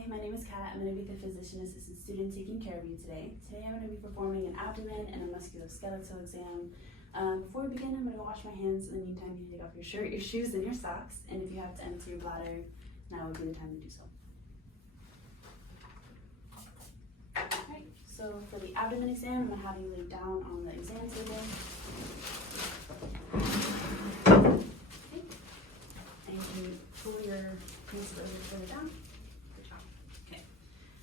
Hi, my name is Kat. I'm going to be the physician assistant student taking care of you today. Today I'm going to be performing an abdomen and a musculoskeletal exam. Before we begin, I'm going to wash my hands. In the meantime, you take off your shirt, your shoes, and your socks. And if you have to empty your bladder, now would be the time to do so. Alright, so for the abdomen exam, I'm going to have you lay down on the exam table. Okay. And you pull your hands further down.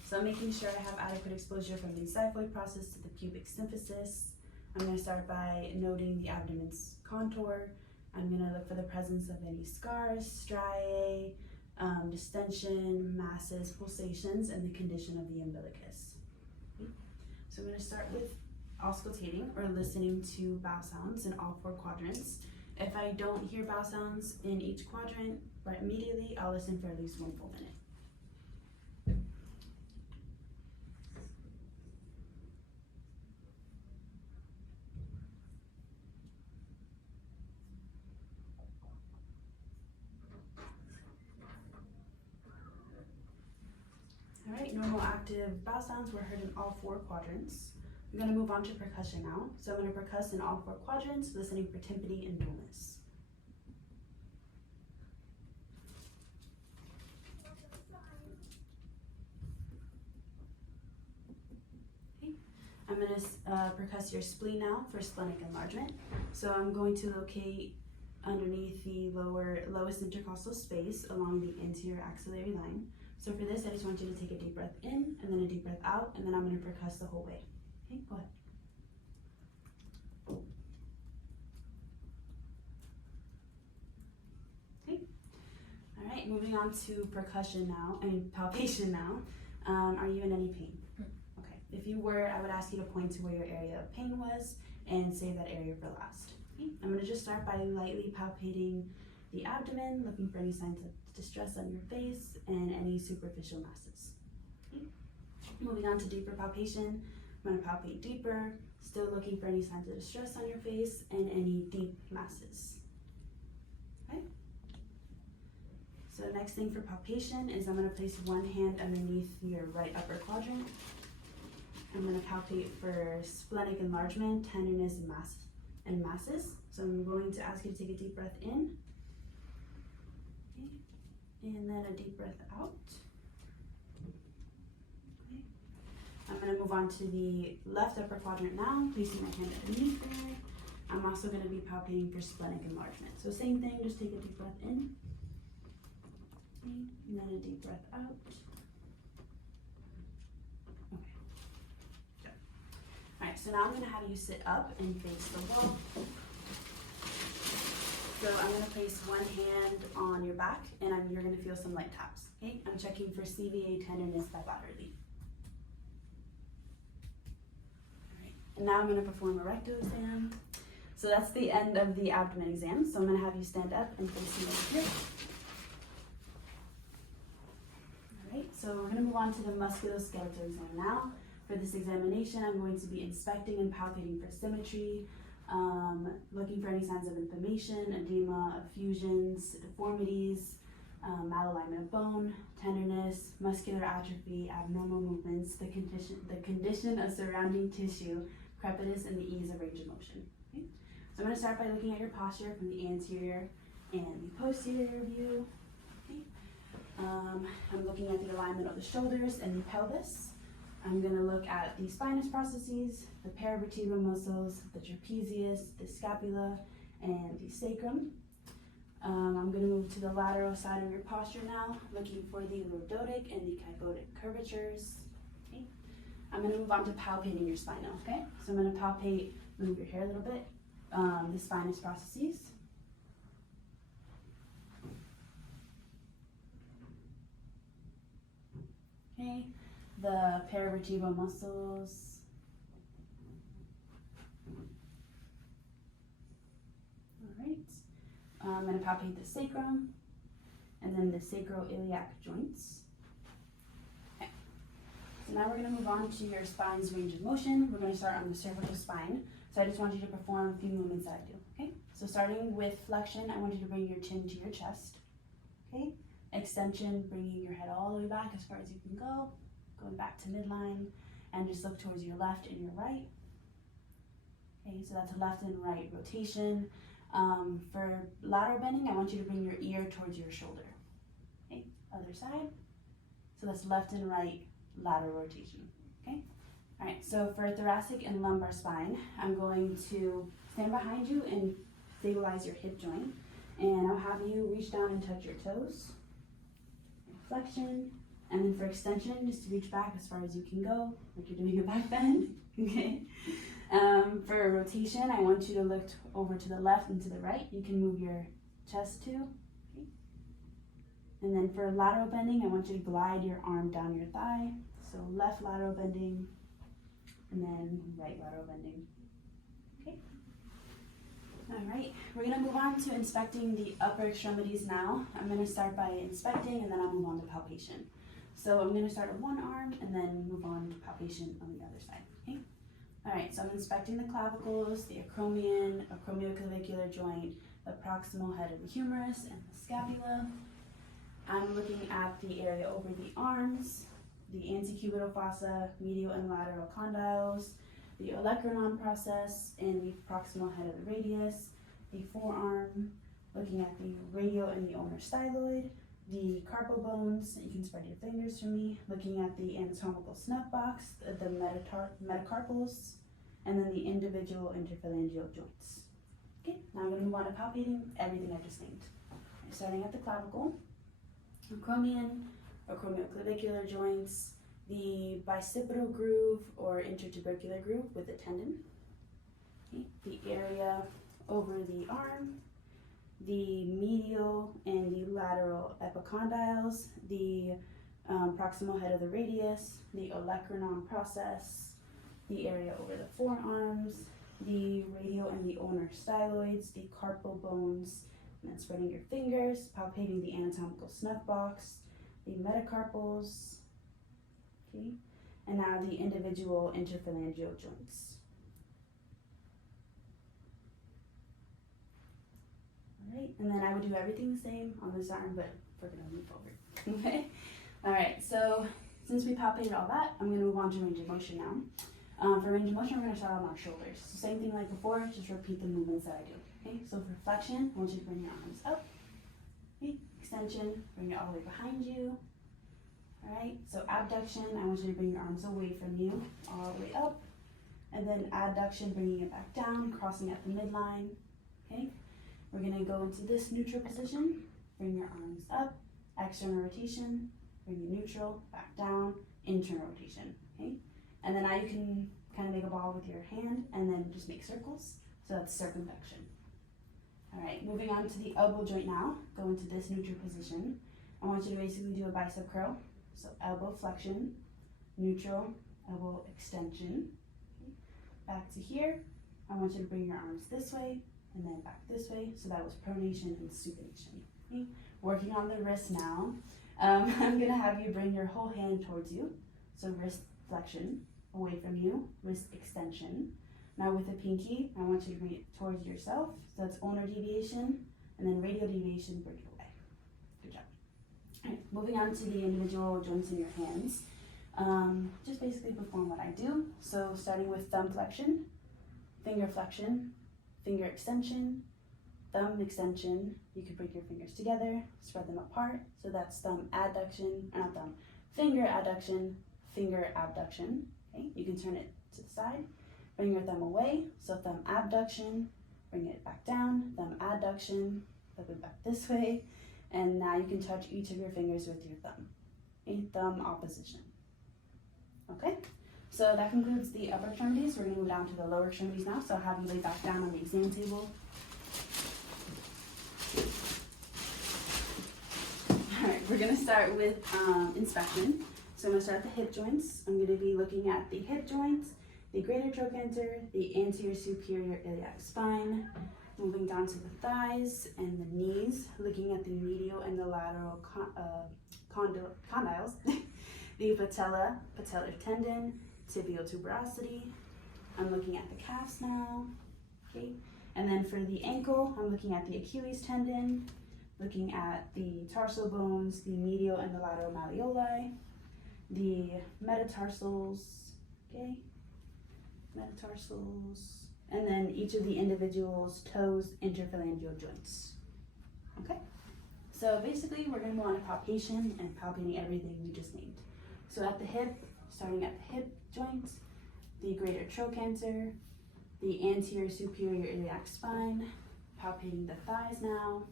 So I'm making sure I have adequate exposure from the xiphoid process to the pubic symphysis. I'm going to start by noting the abdomen's contour. I'm going to look for the presence of any scars, striae, distension, masses, pulsations, and the condition of the umbilicus. Okay. So I'm going to start with auscultating, or listening to bowel sounds in all 4 quadrants. If I don't hear bowel sounds in each quadrant right immediately, I'll listen for at least 1 full minute. Alright, normal active bowel sounds were heard in all 4 quadrants. I'm going to move on to percussion now. So I'm going to percuss in all 4 quadrants, listening for tympany and dullness. Okay. I'm going to percuss your spleen now for splenic enlargement. So I'm going to locate underneath the lowest intercostal space along the anterior axillary line. So for this, I just want you to take a deep breath in and then a deep breath out, and then I'm going to percuss the whole way. Okay, go ahead. Okay. All right, moving on to palpation now. Are you in any pain? Okay. If you were, I would ask you to point to where your area of pain was and save that area for last. Okay. I'm going to just start by lightly palpating the abdomen, looking for any signs of distress on your face and any superficial masses. Okay. Moving on to deeper palpation, I'm going to palpate deeper, still looking for any signs of distress on your face and any deep masses. Okay. So next thing for palpation is I'm going to place one hand underneath your right upper quadrant. I'm going to palpate for splenic enlargement, tenderness, and masses. So I'm going to ask you to take a deep breath in. And then a deep breath out. Okay. I'm going to move on to the left upper quadrant now, placing my hand underneath there. I'm also going to be palpating for splenic enlargement. So same thing, just take a deep breath in. Okay. And then a deep breath out. Okay. Good. All right, so now I'm going to have you sit up and face the wall. So I'm going to place one hand on your back, and you're going to feel some light taps. Okay, I'm checking for CVA tenderness bilaterally. All right, and now I'm going to perform a rectal exam. So that's the end of the abdomen exam. So I'm going to have you stand up and face me over here. All right, so we're going to move on to the musculoskeletal exam now. For this examination, I'm going to be inspecting and palpating for symmetry. Looking for any signs of inflammation, edema, effusions, deformities, malalignment of bone, tenderness, muscular atrophy, abnormal movements, the condition of surrounding tissue, crepitus, and the ease of range of motion. Okay? So I'm going to start by looking at your posture from the anterior and the posterior view. Okay? I'm looking at the alignment of the shoulders and the pelvis. I'm going to look at the spinous processes, the paravertebral muscles, the trapezius, the scapula, and the sacrum. I'm going to move to the lateral side of your posture now, looking for the lordotic and the kyphotic curvatures. Okay. I'm going to move on to palpating your spine now, okay? So I'm going to palpate, move your hair a little bit, the spinous processes. Okay. The paravertebral muscles. All right. I'm going to palpate the sacrum and then the sacroiliac joints. Okay. So now we're going to move on to your spine's range of motion. We're going to start on the cervical spine. So I just want you to perform a few movements that I do. Okay. So starting with flexion, I want you to bring your chin to your chest. Okay. Extension, bringing your head all the way back as far as you can go, going back to midline, and just look towards your left and your right. Okay, so that's a left and right rotation. For lateral bending, I want you to bring your ear towards your shoulder. Okay, other side. So that's left and right lateral rotation. Okay, all right, so for thoracic and lumbar spine, I'm going to stand behind you and stabilize your hip joint. And I'll have you reach down and touch your toes. Flexion, and then for extension, just to reach back as far as you can go, like you're doing a back bend. Okay. For rotation, I want you to look over to the left and to the right. You can move your chest too. Okay. And then for lateral bending, I want you to glide your arm down your thigh. So left lateral bending, and then right lateral bending. Okay. All right, we're gonna move on to inspecting the upper extremities now. I'm gonna start by inspecting, and then I'll move on to palpation. So I'm gonna start with one arm and then move on to palpation on the other side, okay? All right, so I'm inspecting the clavicles, the acromion, acromioclavicular joint, the proximal head of the humerus, and the scapula. I'm looking at the area over the arms, the antecubital fossa, medial and lateral condyles, the olecranon process, and the proximal head of the radius, the forearm, looking at the radial and the ulnar styloid, the carpal bones, you can spread your fingers for me, looking at the anatomical snuff box, the metacarpals, and then the individual interphalangeal joints. Okay, now I'm going to move on to palpating everything I just named. Okay, starting at the clavicle, acromion, acromioclavicular joints, the bicipital groove or intertubercular groove with a tendon, okay, the area over the arm, the medial and the lateral epicondyles, the proximal head of the radius, the olecranon process, the area over the forearms, the radial and the ulnar styloids, the carpal bones, and then spreading your fingers, palpating the anatomical snuff box, the metacarpals, okay, and now the individual interphalangeal joints. All right, and then I would do everything the same on this arm, but we're gonna move forward. Okay. All right. So since we palpated all that, I'm gonna move on to range of motion now. For range of motion, we're gonna start on our shoulders. So same thing like before, just repeat the movements that I do. Okay. So for flexion, I want you to bring your arms up. Okay. Extension, bring it all the way behind you. All right. So abduction, I want you to bring your arms away from you, all the way up, and then adduction, bringing it back down, crossing at the midline. Okay. We're going to go into this neutral position, bring your arms up, external rotation, bring it neutral, back down, internal rotation, okay? And then now you can kind of make a ball with your hand and then just make circles, so that's circumflexion. All right, moving on to the elbow joint now, go into this neutral position. I want you to basically do a bicep curl, so elbow flexion, neutral, elbow extension, okay? Back to here, I want you to bring your arms this way, and then back this way, so that was pronation and supination. Okay? Working on the wrist now. I'm gonna have you bring your whole hand towards you, so wrist flexion, away from you, wrist extension. Now with the pinky, I want you to bring it towards yourself, so that's ulnar deviation, and then radial deviation, bring it away. Good job. All right, moving on to the individual joints in your hands. Just basically perform what I do. So starting with thumb flexion, finger flexion, finger extension, thumb extension. You can bring your fingers together, spread them apart. So that's thumb adduction, not thumb, finger adduction, finger abduction. Okay, you can turn it to the side. Bring your thumb away. So thumb abduction, bring it back down, thumb adduction, flip it back this way. And now you can touch each of your fingers with your thumb. Okay, thumb opposition. Okay. So that concludes the upper extremities. We're going to move down to the lower extremities now. So I'll have you lay back down on the exam table. All right, we're going to start with inspection. So I'm going to start at the hip joints. I'm going to be looking at the hip joints, the greater trochanter, the anterior superior iliac spine, moving down to the thighs and the knees, looking at the medial and the lateral condyles, the patella, patellar tendon, tibial tuberosity. I'm looking at the calves now, okay? And then for the ankle, I'm looking at the Achilles tendon, looking at the tarsal bones, the medial and the lateral malleoli, the metatarsals, okay, metatarsals, and then each of the individual's toes, interphalangeal joints, okay? So basically, we're going to go on to palpation and palpating everything we just named. So at the hip, starting at the hip joint, the greater trochanter, the anterior superior iliac spine, palpating the thighs now,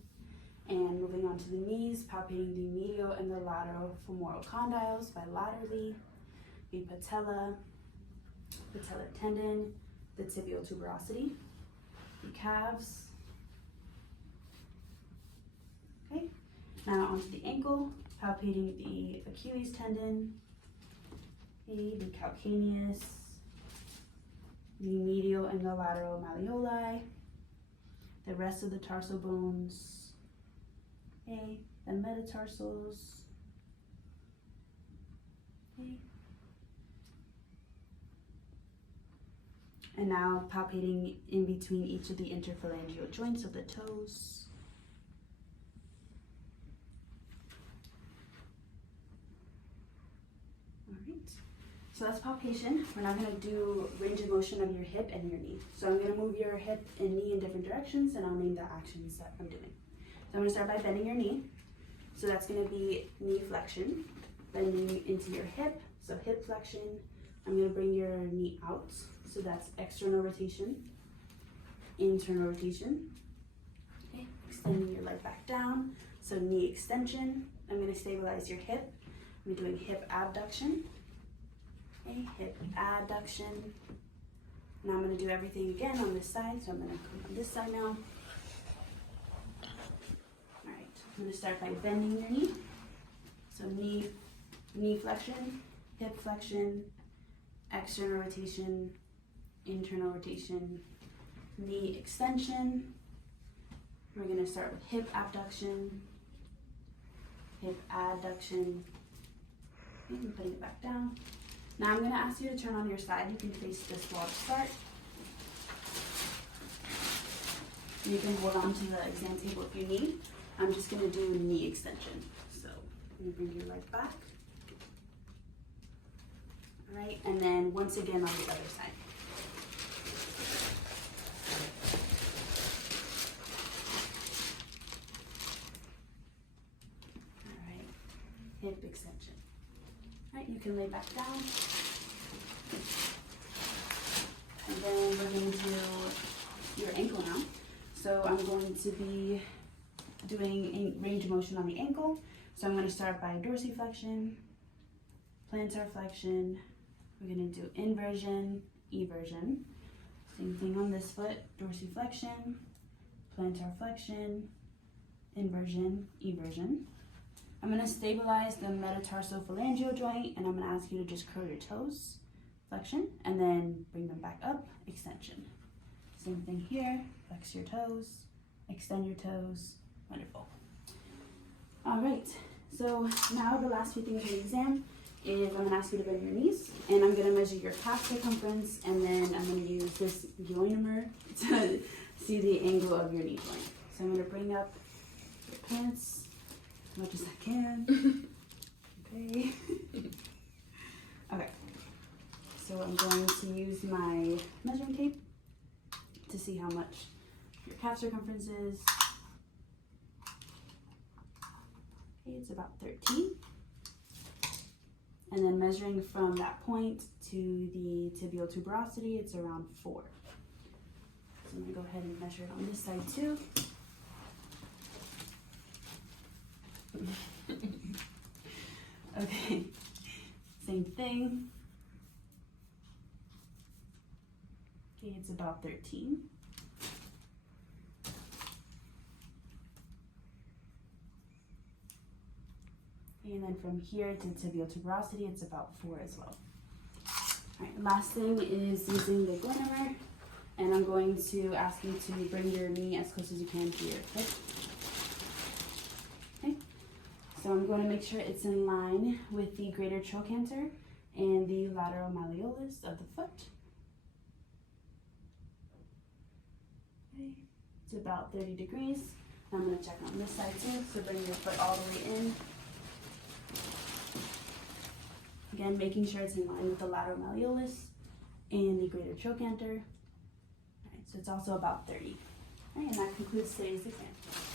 and moving on to the knees, palpating the medial and the lateral femoral condyles bilaterally, the patella, patellar tendon, the tibial tuberosity, the calves. Okay, now onto the ankle, palpating the Achilles tendon, okay, the calcaneus, the medial and the lateral malleoli, the rest of the tarsal bones, okay, the metatarsals, okay, and now palpating in between each of the interphalangeal joints of the toes. So that's palpation. We're now going to do range of motion of your hip and your knee. So I'm going to move your hip and knee in different directions, and I'll name the actions that I'm doing. So I'm going to start by bending your knee. So that's going to be knee flexion, bending into your hip. So hip flexion. I'm going to bring your knee out. So that's external rotation, internal rotation. Okay, extending your leg back down. So knee extension. I'm going to stabilize your hip. I'm doing hip abduction. Okay, hip adduction. Now I'm going to do everything again on this side. So I'm going to come on this side now. All right, I'm going to start by bending your knee. So knee flexion, hip flexion, external rotation, internal rotation, knee extension. We're going to start with hip abduction, hip adduction. Okay, I'm putting it back down. Now I'm going to ask you to turn on your side. You can face this wall to start. You can hold on to the exam table if you need. I'm just going to do knee extension. So I'm going to bring your leg back. All right, and then once again on the other side. All right, hip extension. All right, you can lay back down. And then we're going to do your ankle now. So I'm going to be doing a range of motion on the ankle. So I'm going to start by dorsiflexion, plantar flexion. We're going to do inversion, eversion. Same thing on this foot, dorsiflexion, plantar flexion, inversion, eversion. I'm going to stabilize the metatarsophalangeal joint, and I'm going to ask you to just curl your toes, flexion, and then bring them back up, extension. Same thing here, flex your toes, extend your toes, wonderful. All right, so now the last few things for the exam is I'm going to ask you to bend your knees, and I'm going to measure your calf circumference, and then I'm going to use this joinomer to see the angle of your knee joint. So I'm going to bring up your pants as much as I can. Okay. Okay. So I'm going to use my measuring tape to see how much your calf circumference is. Okay, it's about 13. And then measuring from that point to the tibial tuberosity, it's around 4. So I'm going to go ahead and measure it on this side too. Okay, same thing. Okay, it's about 13. And then from here to tibial tuberosity, it's about 4 as well. All right, last thing is using the joinomer, and I'm going to ask you to bring your knee as close as you can to your hip. Okay, so I'm going to make sure it's in line with the greater trochanter and the lateral malleolus of the foot. Okay, it's about 30 degrees. I'm going to check on this side too. So bring your foot all the way in. Again, making sure it's in line with the lateral malleolus and the greater trochanter. All right, so it's also about 30. All right, and that concludes today's exam.